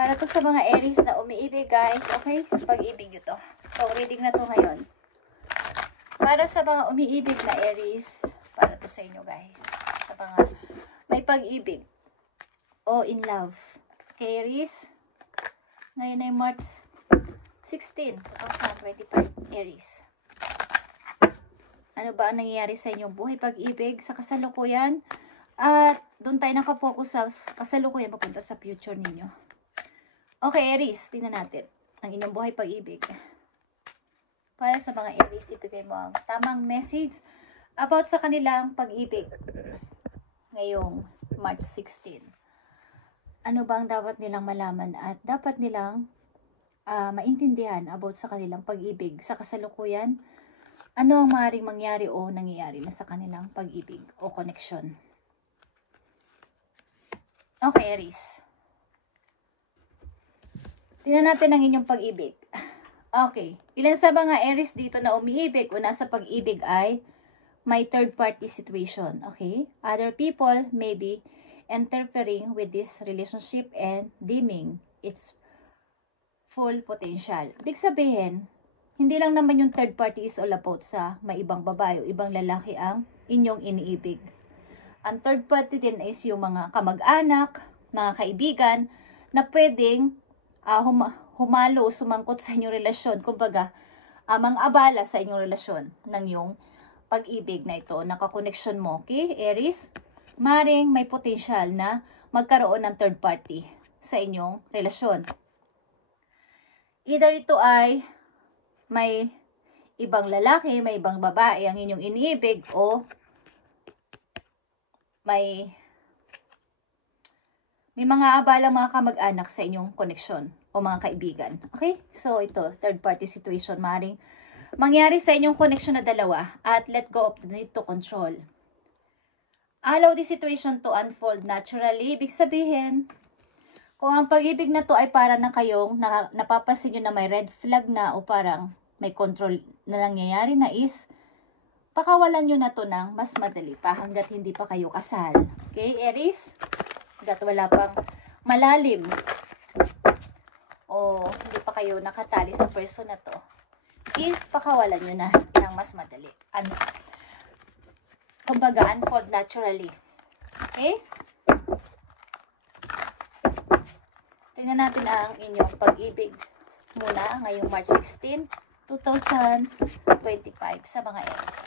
Para to sa mga Aries na umiibig, guys. Okay? Sa pag-ibig nyo to. So, reading na to ngayon. Para sa mga umiibig na Aries, para to sa inyo, guys. Sa mga may pag-ibig o in love. Okay, Aries? Ngayon ay March 16, 2025. Aries. Ano ba ang nangyayari sa inyong buhay pag-ibig sa kasalukuyan? At doon tayo nakapokus sa kasalukuyan papunta sa future ninyo. Okay, Aries, tingnan natin ang inyong buhay pag-ibig. Para sa mga Aries, ibigay mo ang tamang message about sa kanilang pag-ibig ngayong March 16. Ano ba ang dapat nilang malaman at dapat nilang maintindihan about sa kanilang pag-ibig sa kasalukuyan? Ano ang maaaring mangyari o nangyayari na sa kanilang pag-ibig o connection? Okay, Aries. Tingnan natin ang inyong pag-ibig. Okay. Ilan sa mga Aries dito na umiibig o nasa pag-ibig ay may third party situation. Okay? Other people may be interfering with this relationship and dimming its full potential. Ibig sabihin, hindi lang naman yung third party is all about sa may ibang babae o ibang lalaki ang inyong iniibig. Ang third party din is yung mga kamag-anak, mga kaibigan, na pwedeng humalo, sumangkot sa inyong relasyon. Kumbaga, mang-abala sa inyong relasyon ng yung pag-ibig na ito, nakakoneksyon mo. Okay, Aries? Maring may potential na magkaroon ng third party sa inyong relasyon. Either ito ay may ibang lalaki, may ibang babae ang inyong iniibig o may mga abalang mga kamag-anak sa inyong koneksyon o mga kaibigan. Okay? So, ito, third party situation. Maring mangyari sa inyong koneksyon na dalawa at let go of the need to control. Allow the situation to unfold naturally. Ibig sabihin, kung ang pag-ibig na to ay para na kayong napapansin nyo na may red flag na o parang may control na nangyayari na is, pakawalan nyo na to ng mas madali pa hanggat hindi pa kayo kasal. Okay, Aries? Hanggat wala pang malalim o hindi pa kayo nakatali sa person na to, is pakawalan nyo na ng mas madali. Kumbaga, unfold naturally. Okay? Tingnan natin ang inyong pag-ibig muna ngayong March 16, 2025 sa mga Aries.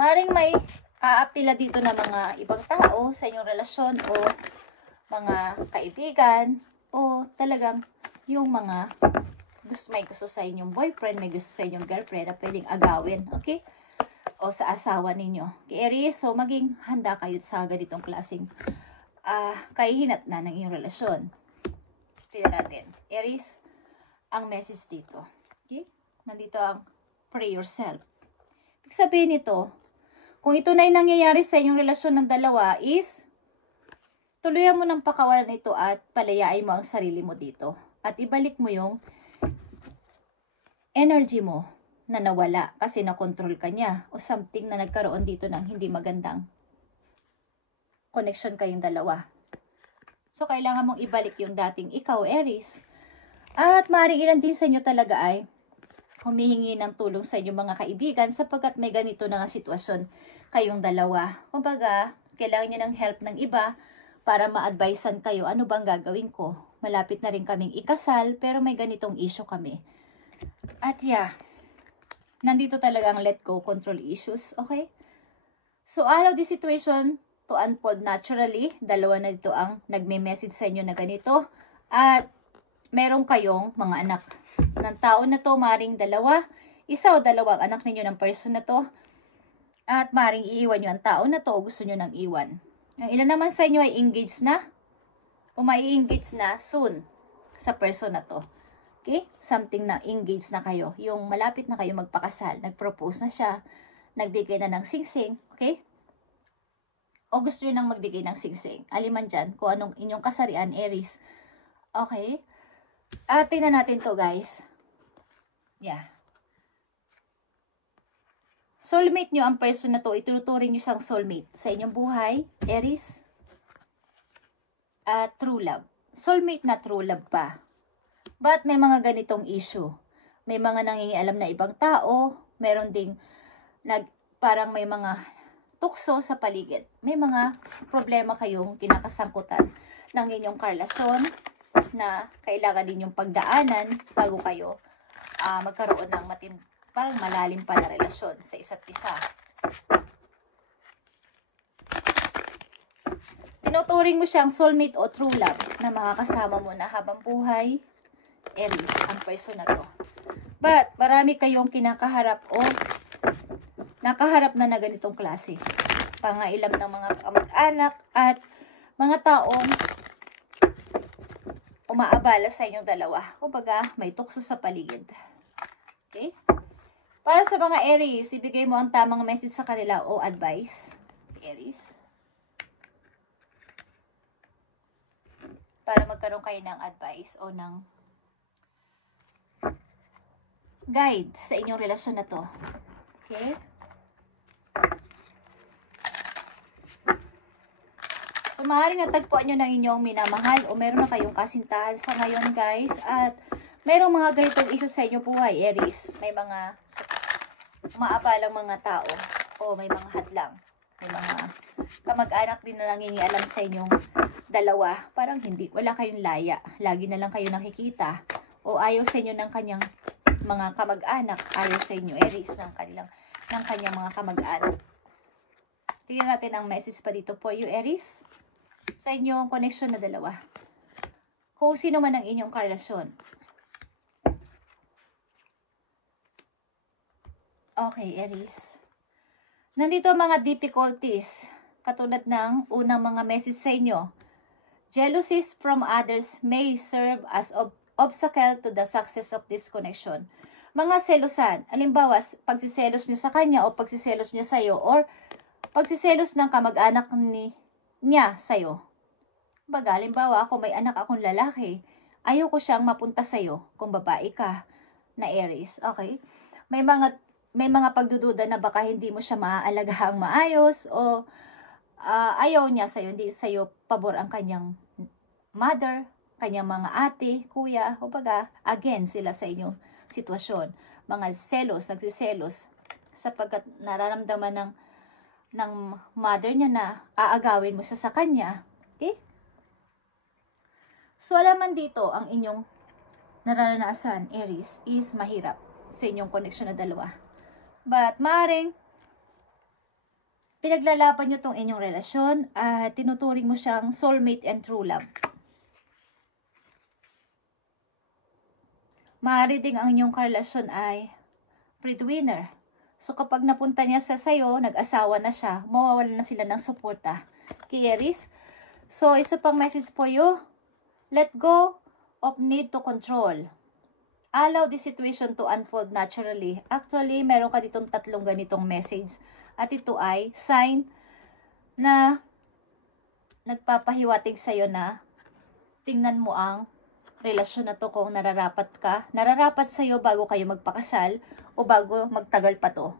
Maring may aapila dito na mga ibang tao sa inyong relasyon o mga kaibigan o talagang yung mga may gusto sa inyong boyfriend, may gusto sa inyong girlfriend na pwedeng agawin, okay? O sa asawa ninyo. Okay, Aries, so maging handa kayo sa ganitong klaseng kahihinatnan ng inyong relasyon. Tignan natin. Aries, ang message dito. Okay? Nandito ang pray yourself. Ibig sabihin nito, kung ito na yung nangyayari sa inyong relasyon ng dalawa is, tuluyan mo ng pakawalan ito at palayain mo ang sarili mo dito. At ibalik mo yung energy mo na nawala kasi nakontrol ka niya o something na nagkaroon dito ng hindi magandang connection kayong dalawa. So, kailangan mong ibalik yung dating ikaw, Aries. At maaaring ilan din sa inyo talaga ay humihingi ng tulong sa inyong mga kaibigan sapagkat may ganito na nga sitwasyon kayong dalawa. Kumbaga, kailangan nyo ng help ng iba para ma-advisean kayo, ano bang gagawin ko? Malapit na rin kaming ikasal pero may ganitong issue kami. At yeah, nandito talaga ang let go, control issues, okay? So, allow the situation to unfold naturally. Dalawa na dito ang nagme-message sa inyo na ganito. At meron kayong mga anak ng tao na to, maring dalawa, isa o dalawang anak ninyo ng person na to. At maring iiwan nyo ang tao na to o gusto nyo nang iwan. Ang ilan naman sa inyo ay engaged na o mai-engage na soon sa person na to. Okay? Something na engaged na kayo. Yung malapit na kayo magpakasal. Nag-propose na siya. Nagbigay na ng singsing. Okay? O gusto nyo nang magbigay ng singsing. Aliman dyan kung anong inyong kasarian, Aries. Okay? At tingnan natin to, guys. Yeah. Soulmate nyo ang person na to. Ituturing nyo siyang soulmate sa inyong buhay, Aries. true love. Soulmate na true love pa. But may mga ganitong issue. May mga nangingialam na ibang tao, meron ding parang may mga tukso sa paligid. May mga problema kayong kinakasangkutan ng inyong karelasyon na kailangan ninyong pagdaanan bago kayo magkaroon ng parang malalim pa na relasyon sa isa't isa. Tinuturing mo siyang soulmate o true love na makakasama mo na habang buhay, Aries, ang person na to. But, marami kayong kinakaharap o nakaharap na ganitong klase. Pangailam ng mga kamag-anak at mga taong umaabala sa inyong dalawa. Kumbaga, may tukso sa paligid. Okay? Para sa mga Aries, ibigay mo ang tamang message sa kanila o advice. Aries. Para magkaroon kayo ng advice o ng guide sa inyong relasyon na to. Okay? So, maaaring natagpuan nyo ng inyong minamahal o meron na kayong kasintahan sa ngayon, guys. At merong mga ganitong issues sa inyong buhay, Aries. May mga umaabalang mga tao o may mga hadlang. May mga kamag-anak din na nangingialam sa inyong dalawa. Parang wala kayong laya. Lagi na lang kayo nakikita. O ayaw sa inyo ng kanyang mga kamag-anak. Ayaw sa inyo, Aries, ng kanyang mga kamag-anak. Tingnan natin ang message pa dito for you, Aries. Sa inyong connection na dalawa. Kung sino man ang inyong karelasyon. Okay, Aries. Nandito mga difficulties. Katulad ng unang mga message sa inyo. Jealousies from others may serve as obstacle to the success of this connection. Mga selosan. Halimbawa, pagsiselos nyo sa kanya o pagsiselos niya sa'yo or pagsiselos ng kamag-anak niya sa'yo. Baga, halimbawa, ako may anak akong lalaki. Ayaw ko siyang mapunta sa'yo kung babae ka na Aries. Okay? May mga pagdududa na baka hindi mo siya maaalaghang maayos o ayaw niya sa'yo, hindi sa'yo pabor ang kanyang mother, kanyang mga ate, kuya, o baga, again sila sa inyong sitwasyon. Mga nagsiselos, sapagkat nararamdaman ng mother niya na aagawin mo siya sa kanya. Okay? So, alaman dito, ang inyong nararanasan, Aries, is mahirap sa inyong koneksyon na dalawa. But, maaaring pinaglalaban nyo tong inyong relasyon at tinuturing mo siyang soulmate and true love. Maaari ding ang inyong karelasyon ay breadwinner. So, kapag napunta niya sa'yo, nag-asawa na siya, mawawalan na sila ng suporta. Okay, Aries? So, isa pang message for you. Let go of need to control. Allow the situation to unfold naturally. Actually, meron ka ditong tatlong ganitong message. At ito ay sign na nagpapahiwatig sa'yo na tingnan mo ang relasyon na to kung nararapat ka. Nararapat sa'yo bago kayo magpakasal o bago magtagal pa to.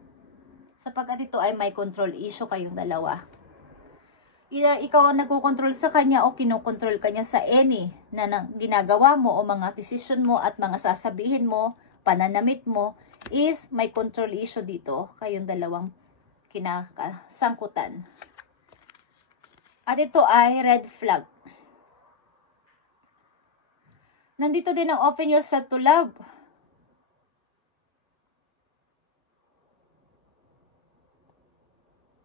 Sapagkat ito ay may control issue kayong dalawa. Either ikaw ang nagkocontrol sa kanya o kinokontrol ka niya sa any na ginagawa mo o mga decision mo at mga sasabihin mo, pananamit mo, is may control issue dito kayong dalawang kinakasangkutan. At ito ay red flag. Nandito din ang open yourself to love.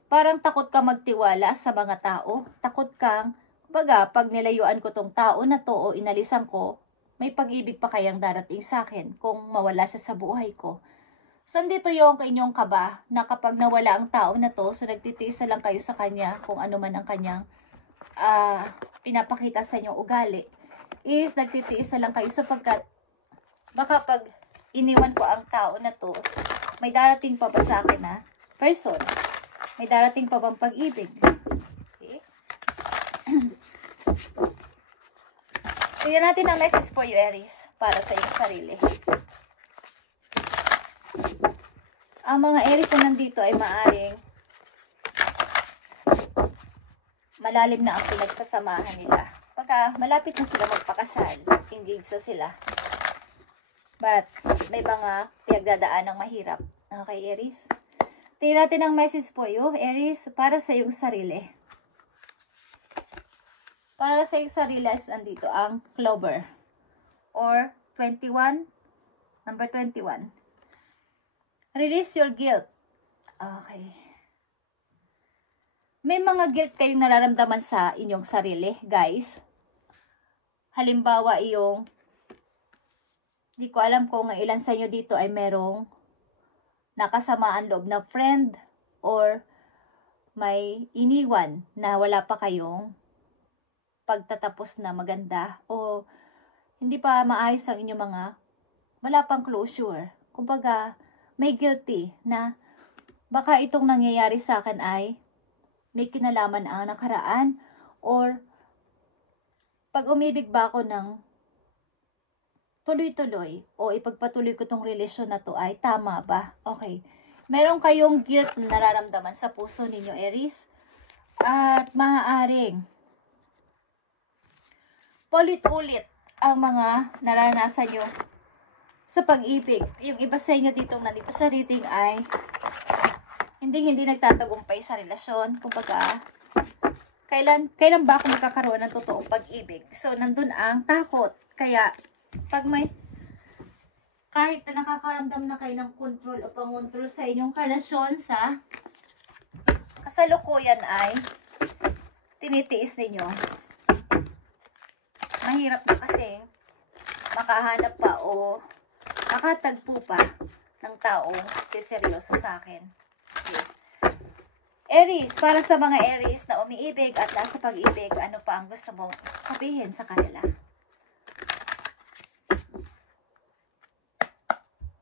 Parang takot ka magtiwala sa mga tao. Takot kang, baga, pag nilayuan ko tong tao na to o inalisan ko, may pag-ibig pa kayang darating sa akin kung mawala siya sa buhay ko. So, dito yung inyong kaba na kapag nawala ang tao na to, so nagtitiis lang kayo sa kanya kung ano man ang kanyang pinapakita sa inyong ugali, is nagtitiis lang kayo sapagkat baka pag iniwan ko ang tao na to, may darating pa ba sa akin na person? May darating pa bang pag-ibig? Okay. Tingnan natin ang message for you, Aries, para sa iyong sarili. Ang mga Aries na nandito ay maaring malalim na ang pinagsasamahan nila. malapit na sila magpakasal. Engaged na sila. But, may mga pinagdadaan ng mahirap. Okay, Aries? Tingnan natin ang message po you, Aries, para sa iyong sarili. Para sa iyong sarili, andito ang Clover. Or, 21. Number 21. Release your guilt. Okay. May mga guilt kayong nararamdaman sa inyong sarili, guys. Halimbawa, di ko alam kung ilan sa inyo dito ay merong nakasamaan loob na friend or may iniwan na wala pa kayong pagtatapos na maganda o hindi pa maayos ang inyong wala pang closure. Kumbaga, may guilty na baka itong nangyayari sa akin ay may kinalaman ang nakaraan or pag umibig ba ako ng tuloy-tuloy o ipagpatuloy ko tong relasyon na to ay tama ba? Okay. Meron kayong guilt na nararamdaman sa puso ninyo, Aries. At maaaring paulit-ulit ang mga naranasan nyo sa pag-ibig. Yung iba sa inyo ditong nandito sa reading ay hindi nagtatagumpay sa relasyon. Kumbaga, kailan ba ako magkakaroon ng totoong pag-ibig? So, nandun ang takot. Kaya, kahit na nakakaramdam na kayo ng control o pangontrol sa inyong relasyon sa kasalukuyan ay tinitiis ninyo. Mahirap na kasi makahanap pa o makatagpo pa ng taong siseryoso sa akin. Okay. Aries, para sa mga Aries na umiibig at nasa pag-ibig, ano pa ang gusto mong sabihin sa kanila?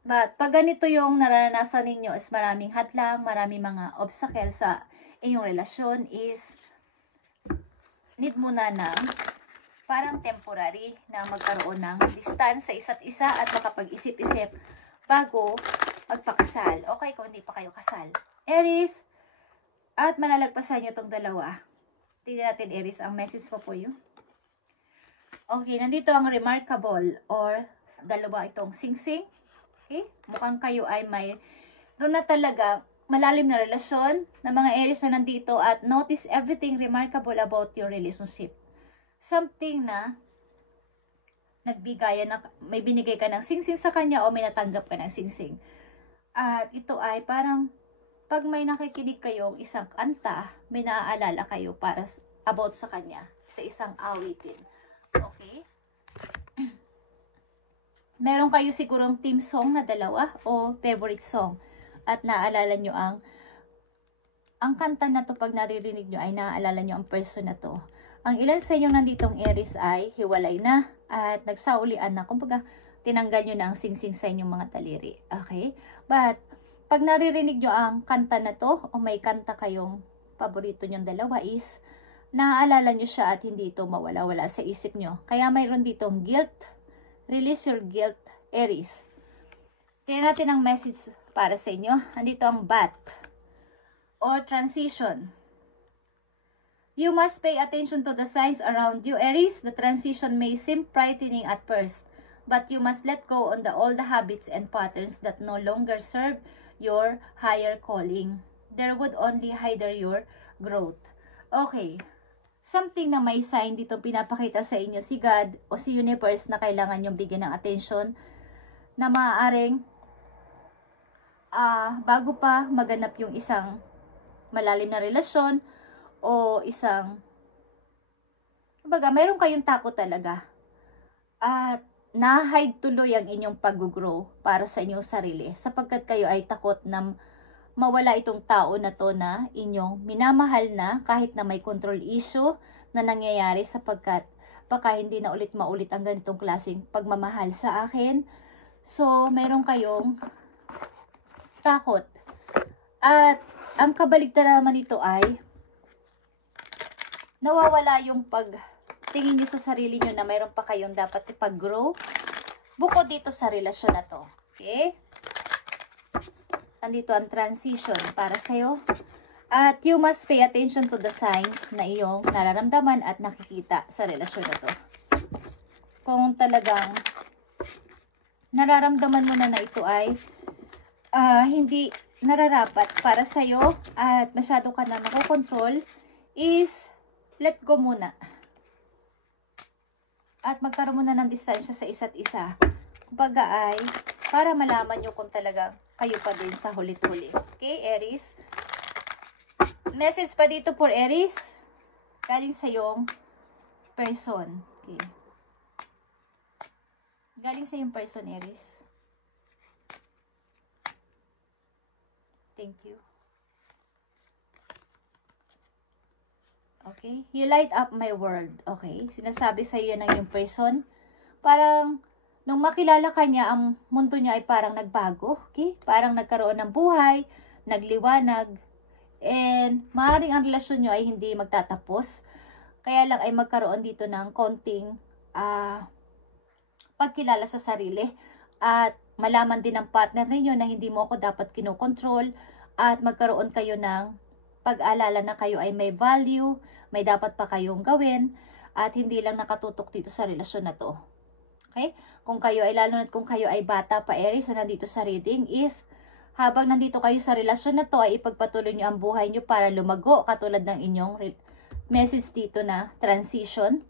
But pag ganito yung naranasan ninyo is maraming hadlang, maraming mga obstacle sa inyong relasyon is need muna ng parang temporary na magkaroon ng distance sa isa't isa at makapag-isip-isip bago magpakasal. Okay, kung hindi pa kayo kasal. Aries, at malalagpasan nyo itong dalawa. Tingnan natin, Aries, ang message po for you. Okay, nandito ang remarkable or dalawa itong sing-sing. Okay? Mukhang kayo ay mayroon na talaga malalim na relasyon ng mga Aries na nandito at notice everything remarkable about your relationship. Something na may binigay ka ng sing-sing sa kanya o may natanggap ka ng sing-sing. At ito ay parang pag may nakikinig kayong isang kanta, may naaalala kayo about sa kanya sa isang awitin. Okay? Meron kayo sigurong team song na dalawa o favorite song at naaalala nyo ang kanta na to pag naririnig nyo ay naaalala nyo ang person na to. Ang ilan sa inyong nanditong Aries ay hiwalay na at nagsaulian na. Kumbaga, tinanggal nyo na ang sing-sing sa inyong mga taliri. Okay? But, pag naririnig nyo ang kanta na to o may kanta kayong paborito nyong dalawa is naaalala nyo siya at hindi ito mawala-wala sa isip nyo. Kaya mayroon ditong guilt. Release your guilt, Aries. Tingnan natin ang message para sa inyo. Andito ang bat or transition. You must pay attention to the signs around you, Aries. The transition may seem frightening at first, but you must let go on all the habits and patterns that no longer serve your higher calling. There would only hinder your growth. Okay. Something na may sign dito pinapakita sa inyo si God o si Universe na kailangan nyong bigyan ng attention na maaaring bago pa maganap yung isang malalim na relasyon o isang kumbaga, mayroon kayong takot talaga at na-hide tuloy ang inyong pag-grow para sa inyong sarili sapagkat kayo ay takot na mawala itong tao na to na inyong minamahal na kahit na may control issue na nangyayari sapagkat baka hindi na ulit maulit ang ganitong klaseng pagmamahal sa akin. So, meron kayong takot. At ang kabaligtaran naman ito ay nawawala yung pagtingin nyo sa sarili nyo na mayroon pa kayong dapat ipag-grow bukod dito sa relasyon na to. Okay? Andito ang transition para sa'yo. At you must pay attention to the signs na iyong nararamdaman at nakikita sa relasyon na to. Kung talagang nararamdaman mo na ito ay hindi nararapat para sa'yo at masyado ka na makokontrol, is let go muna. At magkaroon muna ng distansya sa isa't isa. Kumbaga ay para malaman nyo kung talagang kayo pa din sa hulit-huli. Okay, Aries? Message pa dito for Aries. Galing sa iyong person. Okay. Galing sa iyong person, Aries. Thank you. Okay. You light up my world. Okay. Sinasabi sa iyo ng iyong person. Parang nung makilala ka niya, ang mundo niya ay parang nagbago. Okay. Parang nagkaroon ng buhay, nagliwanag. And maaaring ang relasyon nyo ay hindi magtatapos. Kaya lang ay magkaroon dito ng konting pagkilala sa sarili. At malaman din ng partner ninyo na hindi mo ako dapat kinokontrol. At magkaroon kayo ng pag-alala na kayo ay may value, may dapat pa kayong gawin. At hindi lang nakatutok dito sa relasyon na to. Okay? Kung kayo ay, lalo na kung kayo ay bata pa, Aries, na nandito sa reading is, habang nandito kayo sa relasyon na to, ay ipagpatuloy nyo ang buhay nyo para lumago, katulad ng inyong message dito na transition.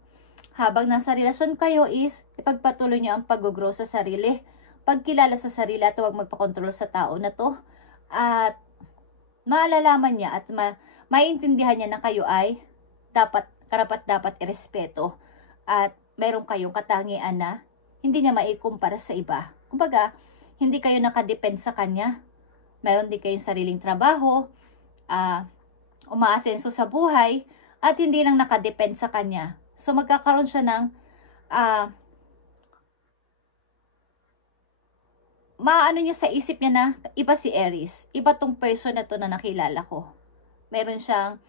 Habang nasa relasyon kayo is, ipagpatuloy nyo ang pag-grow sa sarili, pagkilala sa sarili at huwag magpakontrol sa tao na to. At maalalaman niya at maintindihan niya na kayo ay karapat-dapat irespeto. At meron kayong katangian na hindi niya maikumpara sa iba. Kumbaga, hindi kayo nakadepend sa kanya. Meron din kayong sariling trabaho, umaasenso sa buhay, at hindi lang nakadepend sa kanya. So, magkakaroon siya ng maano niya sa isip niya na iba si Aries. Iba tong person na to na nakilala ko. Meron siyang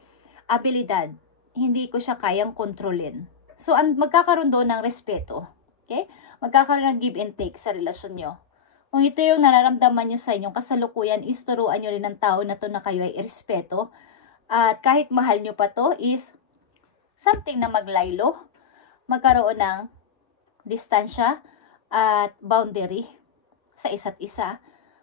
abilidad. Hindi ko siya kayang kontrolin. So, magkakaroon doon ng respeto. Okay? Magkakaroon ng give and take sa relasyon nyo. Kung ito yung nararamdaman nyo sa inyong kasalukuyan, is turuan nyo rin ng tao na to na kayo ay irespeto. At kahit mahal nyo pa to, is something na maglaylo, magkaroon ng distansya at boundary sa isa't isa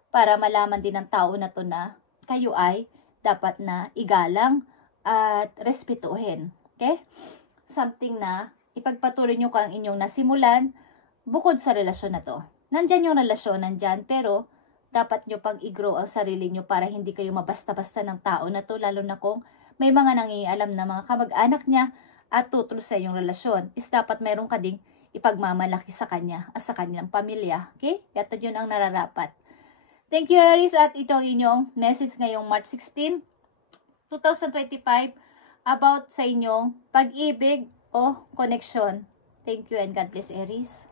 para malaman din ng tao na to na kayo ay dapat na igalang at respetuhin. Okay? Something na ipagpatuloy nyo kang inyong nasimulan bukod sa relasyon na to. Nandyan yung relasyon, nandyan, pero dapat nyo pang i-grow ang sarili nyo para hindi kayo mabasta-basta ng tao na to, lalo na kung may mga nangingialam na mga kamag-anak niya at tutol sa iyong relasyon. Is dapat meron ka ding ipagmamalaki sa kanya at sa kanyang pamilya. Okay? Yato yun ang nararapat. Thank you, Aries, at ito ang inyong message ngayong March 16, 2025 about sa inyong pag-ibig o connection. Thank you and God bless, Aries.